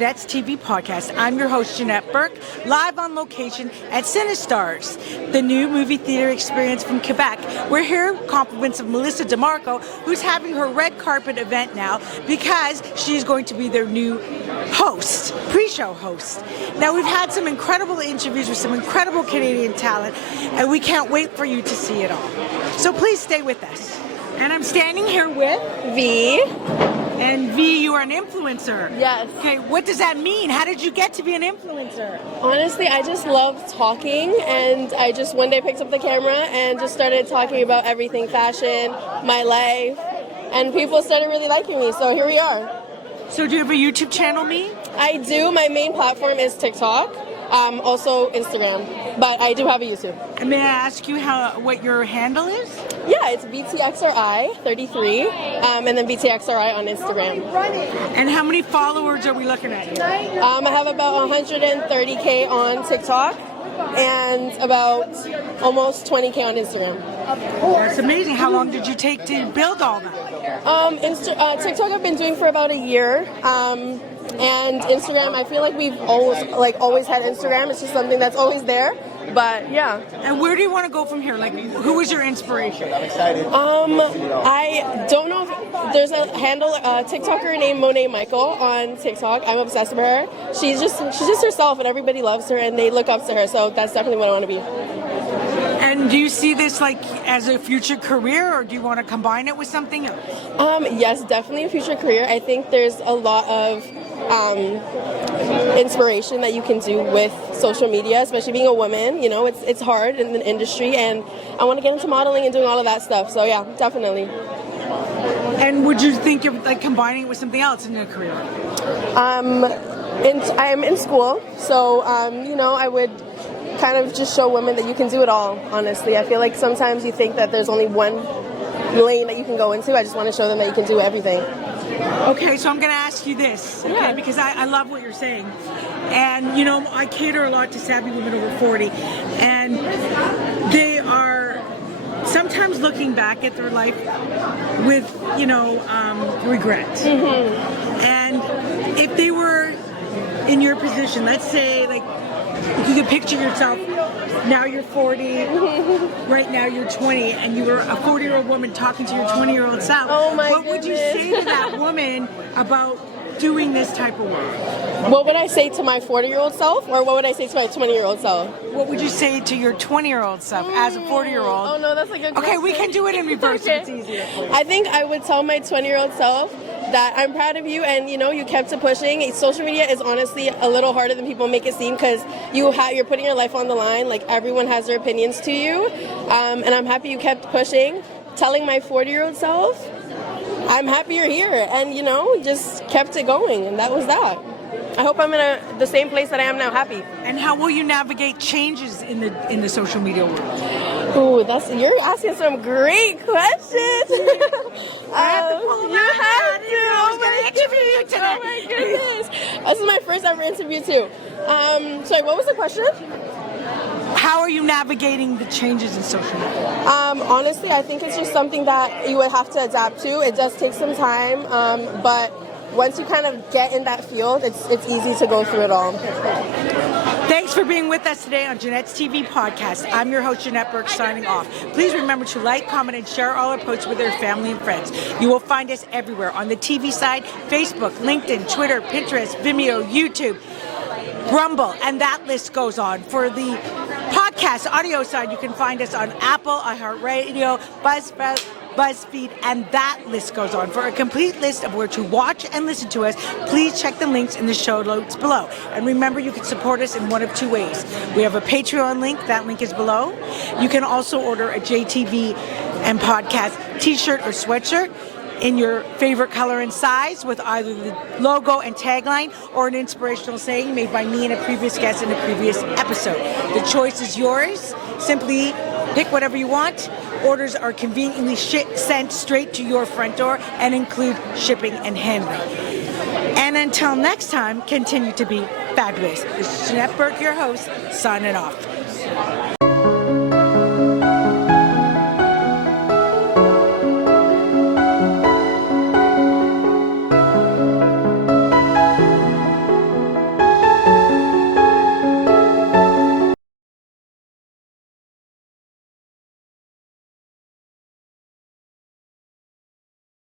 Janette's TV podcast. I'm your host, Janette Burke, live on location at Cinestars, the new movie theater experience from Quebec. We're here compliments of Melissa DeMarco, who's having her red carpet event now because she's going to be their new host, pre-show host. Now, we've had some incredible interviews with some incredible Canadian talent, and we can't wait for you to see it all. So please stay with us. And I'm standing here with V. And V, you are an influencer. Yes. Okay, what does that mean? How did you get to be an influencer? Honestly, I just love talking, and I just one day picked up the camera and just started talking about everything fashion, my life, and people started really liking me, so here we are. So do you have a YouTube channel, me? I do. My main platform is TikTok, also Instagram, but I do have a YouTube. And may I ask you what your handle is? Yeah, it's Vtxri 33, and then Vtxri on Instagram. And how many followers are we looking at here? I have about 130K on TikTok and about almost 20K on Instagram. That's amazing. How long did you take to build all that? TikTok I've been doing for about a year. And Instagram, I feel like we've always had Instagram. It's just something that's always there. But yeah. And where do you want to go from here? Like, who was your inspiration? I'm excited. I don't know if there's a handle, TikToker named Monet Michael on TikTok. I'm obsessed with her. She's just herself, and everybody loves her, and they look up to her. So that's definitely what I want to be. And do you see this like as a future career, or do you want to combine it with something else? Yes, definitely a future career. I think there's a lot of inspiration that you can do with social media, especially being a woman. You know, it's hard in the industry, and I want to get into modeling and doing all of that stuff. So yeah, definitely. And would you think of like combining it with something else in your career? I'm in school, so you know, I would kind of just show women that you can do it all. Honestly, I feel like sometimes you think that there's only one lane that you can go into. I just want to show them that you can do everything. Okay, so I'm going to ask you this, okay, yeah. Because I love what you're saying. And, you know, I cater a lot to savvy women over 40, and they are sometimes looking back at their life with, you know, regret. Mm-hmm. And if they were in your position, let's say, like, if you could picture yourself, now you're 40, right now you're 20, and you were a 40-year-old woman talking to your 20-year-old self. Oh my What would you say to that woman about doing this type of work? What would I say to my 40-year-old self, or what would I say to my 20-year-old self? What would you say to your 20-year-old self as a 40-year-old? Oh no, that's a good question. Okay, we can do it in reverse. Okay. It's easier. I think I would tell my 20-year-old self that I'm proud of you, and you know, you kept it pushing. Social media is honestly a little harder than people make it seem, because you're putting your life on the line. Like, everyone has their opinions to you, and I'm happy you kept pushing. Telling my 40-year-old self, I'm happy you're here, and you know, just kept it going, and that was that. I hope I'm in the same place that I am now, happy. And how will you navigate changes in the social media world? Ooh, you're asking some great questions. You have to. Oh my goodness. This is my first ever interview too. Sorry, what was the question? How are you navigating the changes in social media? Honestly, I think it's just something that you would have to adapt to. It does take some time, but once you kind of get in that field, it's easy to go through it all. Thanks for being with us today on Janette's TV podcast. I'm your host, Janette Burke, signing off. Please remember to like, comment, and share all our posts with your family and friends. You will find us everywhere on the TV side: Facebook, LinkedIn, Twitter, Pinterest, Vimeo, YouTube, Rumble, and that list goes on. For the podcast audio side, you can find us on Apple, iHeartRadio, BuzzFeed, and that list goes on. For a complete list of where to watch and listen to us, please check the links in the show notes below. And remember, you can support us in one of two ways. We have a Patreon link. That link is below. You can also order a JTV and podcast t-shirt or sweatshirt in your favorite color and size, with either the logo and tagline or an inspirational saying made by me and a previous guest in a previous episode. The choice is yours. Simply pick whatever you want. Orders are conveniently sent straight to your front door and include shipping and handling. And until next time, continue to be fabulous. This is Janette Burke, your host, signing off.